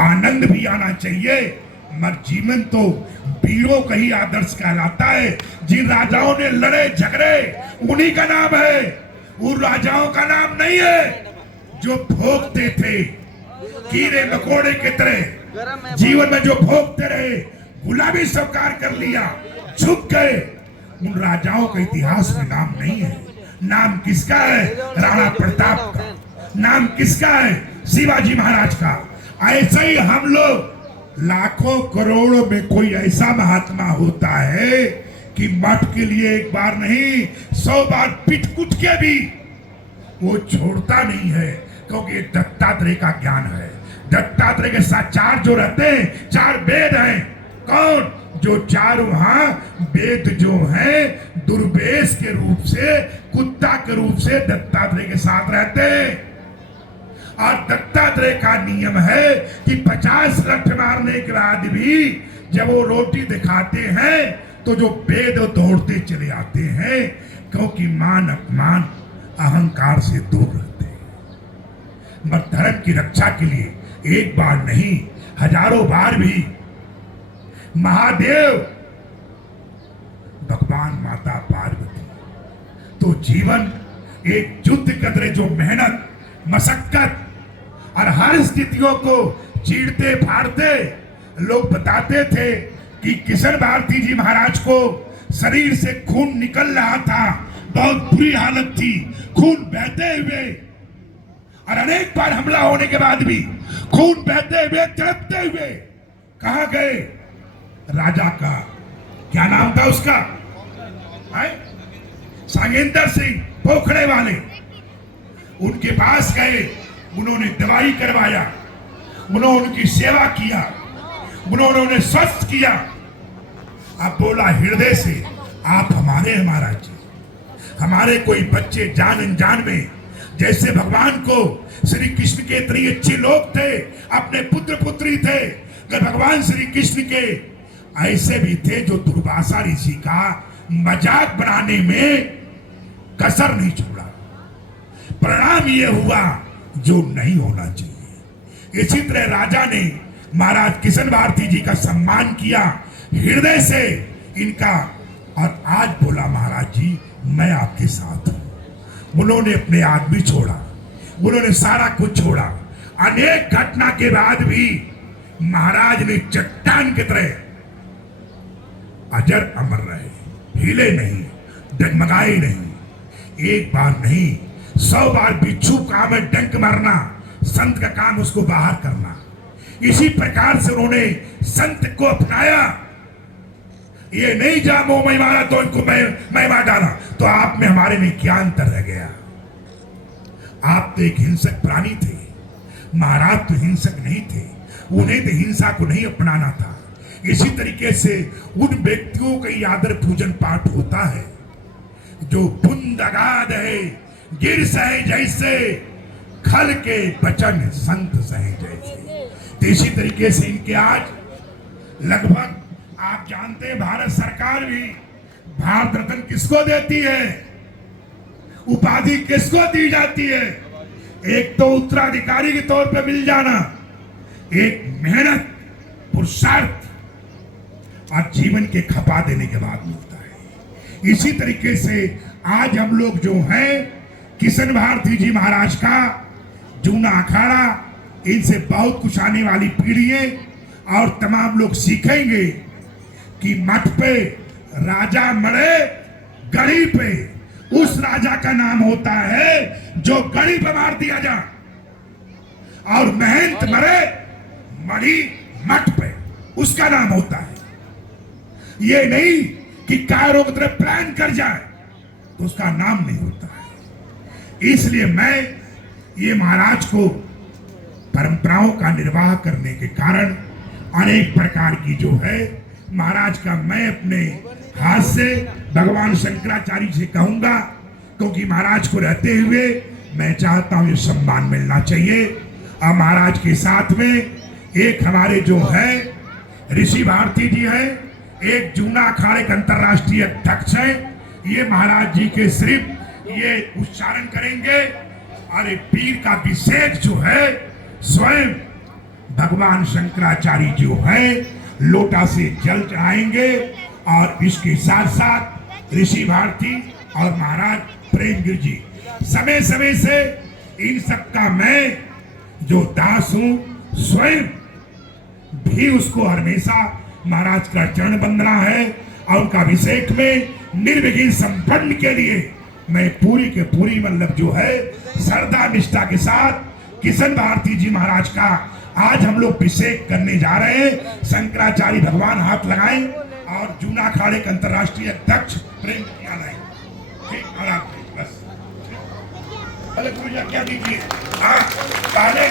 आनंद भी आना चाहिए, मगर जीवन तो वीरों का ही आदर्श कहलाता है। जिन राजाओं ने लड़े झगड़े उन्हीं का नाम है, उन राजाओं का नाम नहीं है जो भोगते थे कीड़े मकोड़े की तरह जीवन में, जो भोगते रहे, गुलामी स्वीकार कर लिया, झुक गए। उन राजाओं का इतिहास में नाम नहीं है। नाम किसका है? राणा प्रताप का। नाम किसका है? शिवाजी महाराज का। ऐसा ही हम लोग लाखों करोड़ों में कोई ऐसा महात्मा होता है कि मठ के लिए एक बार नहीं 100 बार पिट कुट के भी वो छोड़ता नहीं है, क्योंकि दत्तात्रेय का ज्ञान है। दत्तात्रेय के साथ चार जो रहते हैं, 4 वेद हैं। कौन? जो चार वहां वेद जो है दुर्वेश के रूप से, कुत्ता के रूप से दत्तात्रेय के साथ रहते हैं। और दत्तात्रेय का नियम है कि 50 लठ मारने के बाद भी जब वो रोटी दिखाते हैं तो जो वेद दौड़ते चले आते हैं, क्योंकि मान अपमान अहंकार से दूर रहते हैं। मगर धर्म की रक्षा के लिए एक बार नहीं, हजारों बार भी महादेव, भगवान माता पार्वती तो जीवन एक युद्ध कदरे, जो मेहनत मशक्कत और हर स्थितियों को चीरते फाड़ते। लोग बताते थे कि किशन भारती जी महाराज को शरीर से खून निकल रहा था, बहुत बुरी हालत थी, खून बहते हुए, और अनेक बार हमला होने के बाद भी खून बहते हुए, तड़पते हुए कहां गए? राजा का क्या नाम था उसका? सागेंद्र सिंह पोखरे वाले। उनके पास गए, उन्होंने दवाई करवाया, उन्होंने उनकी सेवा किया, उन्होंने उन्हें स्वस्थ किया। अब बोला हृदय से, आप हमारे हैं महाराज जी, हमारे कोई बच्चे जान अनजान में, जैसे भगवान को श्री कृष्ण के इतने अच्छे लोग थे, अपने पुत्र पुत्री थे, अगर भगवान श्री कृष्ण के ऐसे भी थे जो दुर्वासा ऋषि का मजाक बनाने में कसर नहीं छोड़ा। परिणाम ये हुआ जो नहीं होना चाहिए। इसी तरह राजा ने महाराज किशन भारती जी का सम्मान किया हृदय से इनका, और आज बोला महाराज जी मैं आपके साथ हूं। उन्होंने अपने आदमी छोड़ा, उन्होंने सारा कुछ छोड़ा। अनेक घटना के बाद भी महाराज ने चट्टान की तरह अजर अमर रहे, हिले नहीं, डगमगाए नहीं। एक बार नहीं 100 बार बिच्छू काम है डंक मारना, संत का काम उसको बाहर करना। इसी प्रकार से उन्होंने संत को अपनाया। ये नहीं जा मुंह में मारा तो इनको मैं मार डाला, तो आप में हमारे में क्या अंतर रह गया? आप तो एक हिंसक प्राणी थे, महाराज तो हिंसक नहीं थे, उन्हें तो हिंसा को नहीं अपनाना था। इसी तरीके से उन व्यक्तियों का ही आदर पूजन पाठ होता है जो बुंदगाद है, गिर सहे जैसे, खल के बचन संत सहे जैसे। तो इसी तरीके से इनके आज लगभग आप जानते हैं भारत सरकार भी भारत रत्न किसको देती है, उपाधि किसको दी जाती है? एक तो उत्तराधिकारी के तौर पर मिल जाना, एक मेहनत पुरुषार्थ और जीवन के खपा देने के बाद मिलता है। इसी तरीके से आज हम लोग जो हैं किशन भारती जी महाराज का जूना अखाड़ा, इनसे बहुत कुछ आने वाली पीढ़ियां और तमाम लोग सीखेंगे कि मठ पे राजा मरे गड़ी पे, उस राजा का नाम होता है जो गड़ी पे मार दिया जा, और महंत मरे मरी मठ पे, उसका नाम होता है। ये नहीं कि कायरों की तरह प्लान कर जाए तो उसका नाम नहीं होता है। इसलिए मैं ये महाराज को परंपराओं का निर्वाह करने के कारण अनेक प्रकार की जो है महाराज का मैं अपने हाथ से भगवान शंकराचार्य से कहूंगा, क्योंकि महाराज को रहते हुए मैं चाहता हूं ये सम्मान मिलना चाहिए। और महाराज के साथ में एक हमारे जो है ऋषि भारती जी है, एक जूना अखाड़े के अंतरराष्ट्रीय अध्यक्ष है, ये महाराज जी के सिर्फ ये उच्चारण करेंगे। और पीर का अभिषेक जो है स्वयं भगवान शंकराचार्य जो है लोटा से जल चढ़ाएंगे और इसके साथ साथ ऋषि भारती और महाराज प्रेमगिरी जी समय समय से इन सबका मैं जो दास हूं स्वयं भी उसको हमेशा महाराज का चरण वंदना है और उनका अभिषेक में निर्विघ्न संपन्न के लिए मैं पूरी के पूरी मतलब जो है श्रद्धा निष्ठा के साथ किशन भारती जी महाराज का आज हम लोग अभिषेक करने जा रहे हैं। शंकराचार्य भगवान हाथ लगाएं और जूना अखाड़े के अंतर्राष्ट्रीय अध्यक्ष प्रेम किया लाए। ठीक, बस पहले पूजा क्या दीजिए, पहले